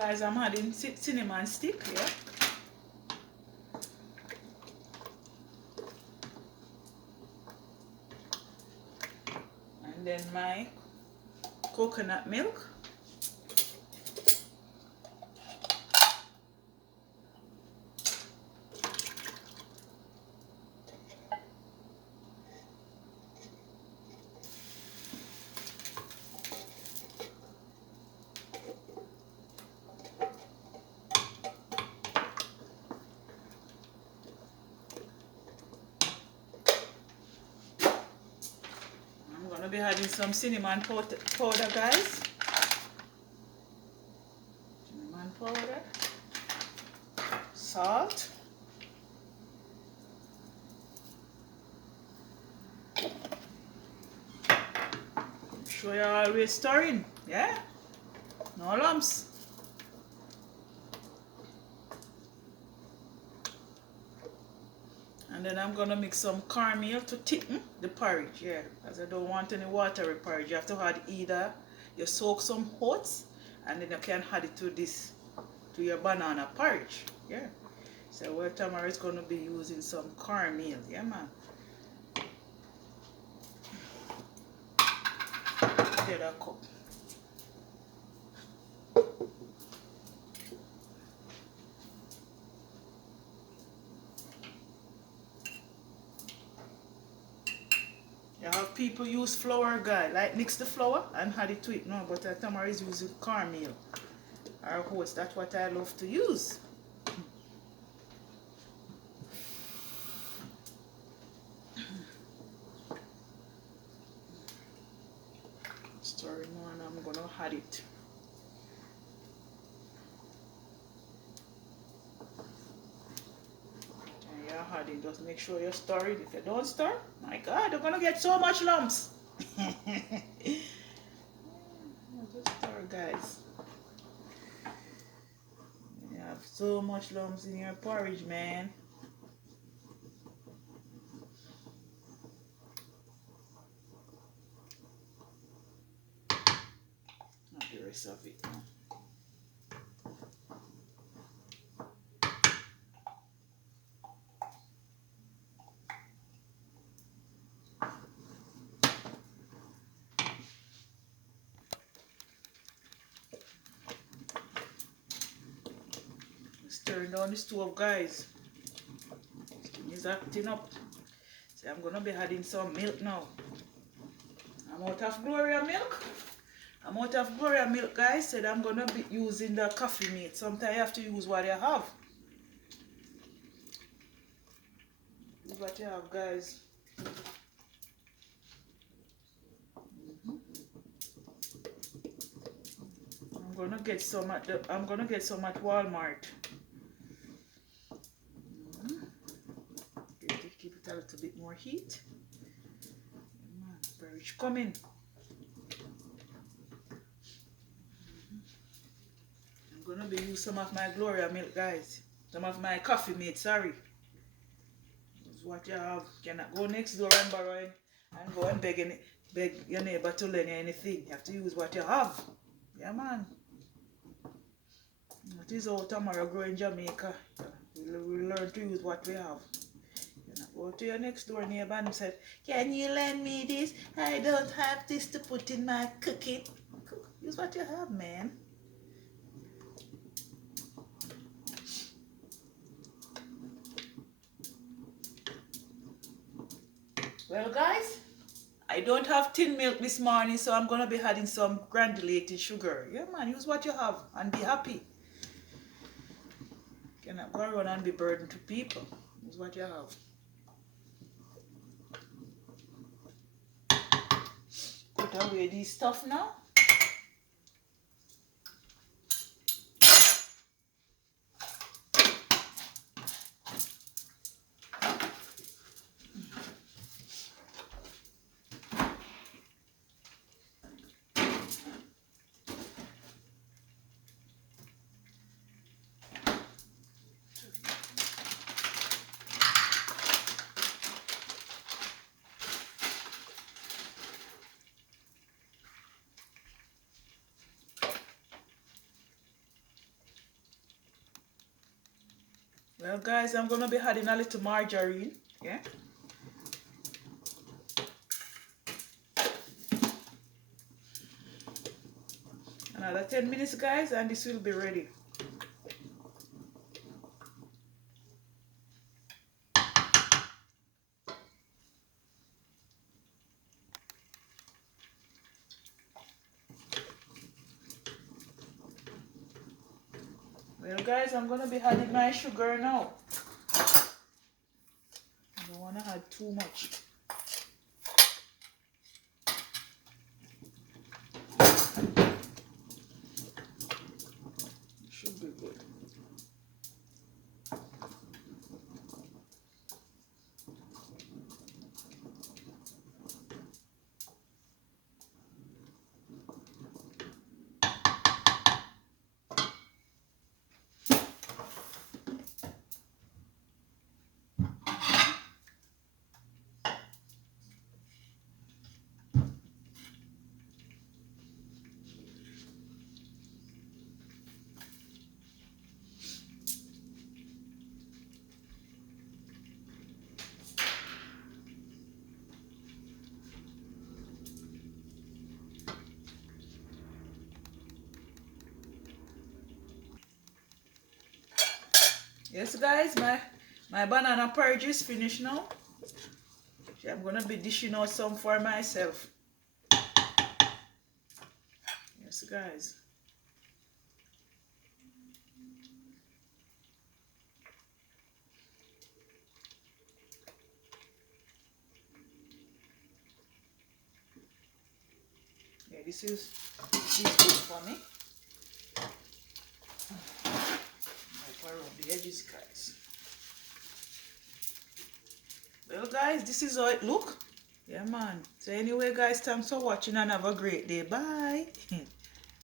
Guys, I'm adding cinnamon stick here. And then my coconut milk. I'm gonna be adding some cinnamon powder, guys. Cinnamon powder, salt, make sure you're always stirring, yeah? No lumps. And then I'm gonna mix some cornmeal to thicken the porridge, yeah, because I don't want any watery porridge. You have to add either you soak some oats and then you can add it to your banana porridge, yeah. So what Tamara is gonna be using some cornmeal, yeah man. Get a cup. You have people use flour, guy, like mix the flour and add it to it. No, but Tamara is using cornmeal or oats. That's what I love to use. Stirring on, I'm gonna add it. And you're adding, just make sure you stir it. If you don't stir, my God, you're gonna get so much lumps. Just stir, guys. You have so much lumps in your porridge, man. Not the rest of it now. Stirring down the stove, guys. It's acting up. So I'm gonna be adding some milk now. I'm out of Gloria milk. I'm out of Gloria milk, guys. Said I'm gonna be using the coffee mate. Sometimes you have to use what you have. Use what you have, guys. I'm gonna get some at Walmart. Keep it a little bit more heat. Porridge coming. I'm gonna be using some of my Gloria milk, guys. Some of my coffee mate, sorry. This is what you have. You cannot go next door and borrow it and go and beg your neighbor to lend you anything. You have to use what you have. Yeah, man. That is how Tamara grow in Jamaica. We learn to use what we have. You know, go to your next door neighbor and say, can you lend me this? I don't have this to put in my cooking. Use what you have, man. Well, guys, I don't have tin milk this morning, so I'm going to be adding some granulated sugar. Yeah, man, use what you have and be happy. You cannot go around and be burdened to people. Use what you have. Put away this stuff now. Well guys, I'm gonna be adding a little margarine. Yeah. Another 10 minutes guys and this will be ready. Well guys, I'm gonna be adding my sugar now. I don't wanna add too much. Should be good. Yes guys, my banana porridge is finished now. I'm gonna be dishing out some for myself. Yes guys. Yeah, this is good for me. Wipe around the edges guys. Well guys, this is how it look. Yeah man. So anyway guys, thanks for watching and have a great day. Bye.